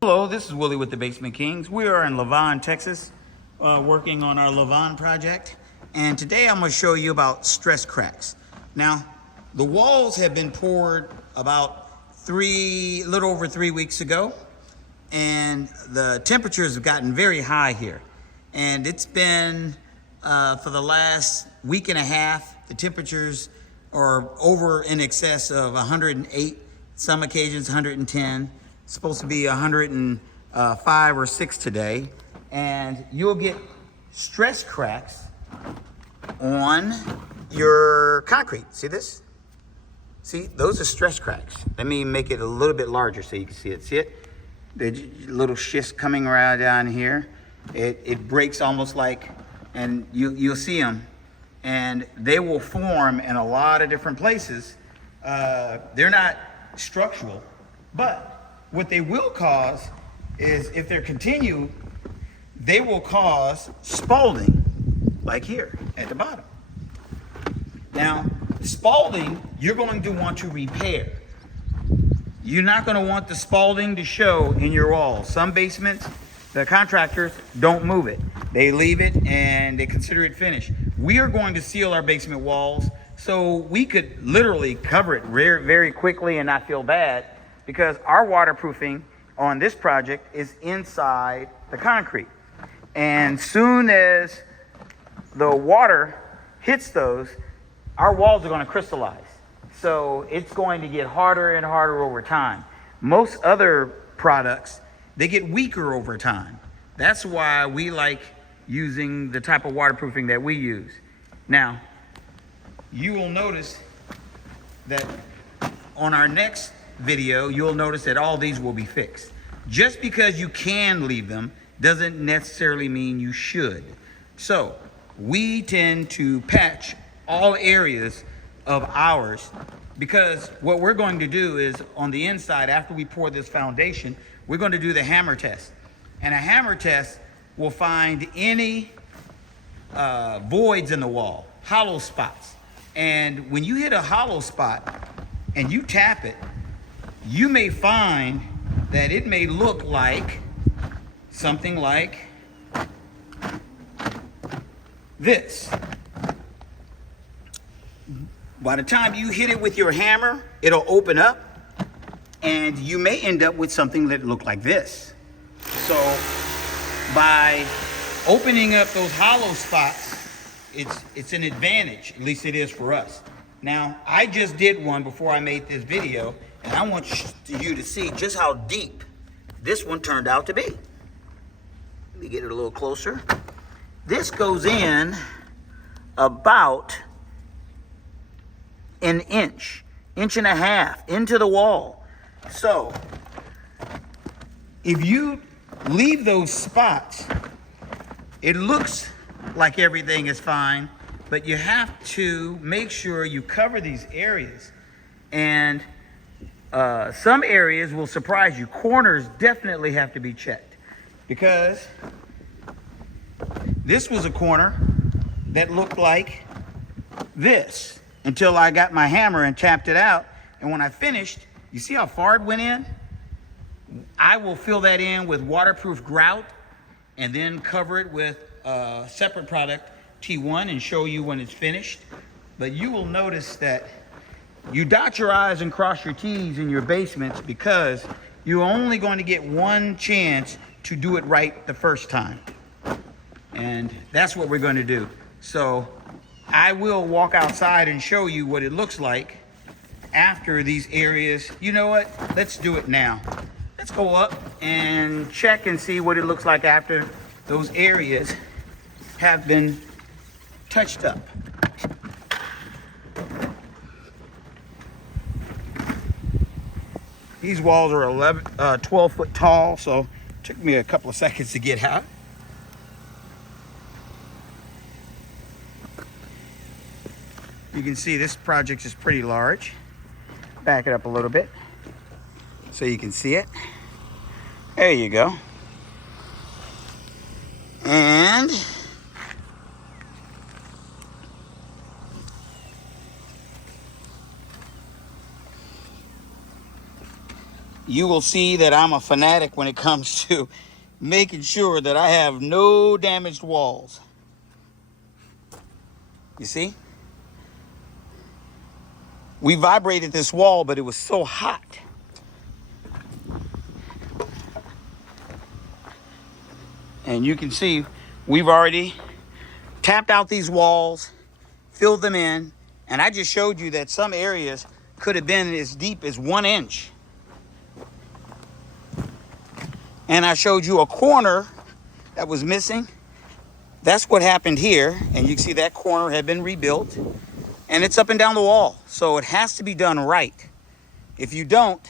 Hello, this is Willie with the Basement Kings. We are in Lavon, Texas, working on our Lavon project. And today I'm going to show you about stress cracks. Now, the walls have been poured about a little over 3 weeks ago. And the temperatures have gotten very high here. And it's been, for the last week and a half, the temperatures are over in excess of 108, some occasions 110. It's supposed to be 105 or 6 today. And you'll get stress cracks on your concrete. See this? See, those are stress cracks. Let me make it a little bit larger so you can see it. See it? The little schist coming around down here. It breaks almost like, and you'll see them, and they will form in a lot of different places. They're not structural, but what they will cause is, if they're continued, they will cause spalding, like here at the bottom. Now, spalding, you're going to want to repair. You're not going to want the spalding to show in your walls. Some basements, the contractors don't move it. They leave it and they consider it finished. We are going to seal our basement walls so we could literally cover it very, very quickly and not feel bad, because our waterproofing on this project is inside the concrete. And soon as the water hits those, our walls are going to crystallize. So it's going to get harder and harder over time. Most other products, they get weaker over time. That's why we like using the type of waterproofing that we use. Now, you will notice that on our next video, you'll notice that all these will be fixed. Just because you can leave them doesn't necessarily mean you should. So we tend to patch all areas of ours, because what we're going to do is, on the inside, after we pour this foundation, we're going to do the hammer test. And a hammer test will find any voids in the wall, hollow spots. And when you hit a hollow spot and you tap it, you may find that it may look like something like this. By the time you hit it with your hammer, it'll open up, and you may end up with something that look like this. So by opening up those hollow spots, it's an advantage. At least it is for us. Now, I just did one before I made this video, and I want you to see just how deep this one turned out to be. Let me get it a little closer. This goes in about an inch and a half into the wall. So if you leave those spots, it looks like everything is fine, but you have to make sure you cover these areas. And some areas will surprise you. Corners definitely have to be checked, because this was a corner that looked like this until I got my hammer and tapped it out. And when I finished, you see how far it went in? I will fill that in with waterproof grout and then cover it with a separate product, T1, and show you when it's finished. But you will notice that you dot your I's and cross your T's in your basements, because you're only going to get one chance to do it right the first time. And that's what we're going to do. So I will walk outside and show you what it looks like after these areas. You know what? Let's do it now. Let's go up and check and see what it looks like after those areas have been touched up. These walls are 12 foot tall, so it took me a couple of seconds to get out. You can see this project is pretty large. Back it up a little bit so you can see it. There you go. And you will see that I'm a fanatic when it comes to making sure that I have no damaged walls. You see? We vibrated this wall, but it was so hot. And you can see we've already tapped out these walls, filled them in, and I just showed you that some areas could have been as deep as 1 inch. And I showed you a corner that was missing. That's what happened here. And you can see that corner had been rebuilt. And it's up and down the wall. So it has to be done right. If you don't,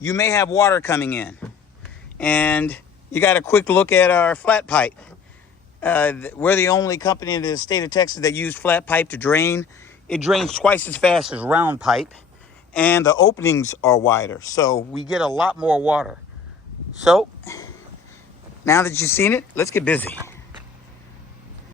you may have water coming in. And you got a quick look at our flat pipe. We're the only company in the state of Texas that use flat pipe to drain. It drains twice as fast as round pipe. And the openings are wider. So we get a lot more water. So, now that you've seen it, let's get busy.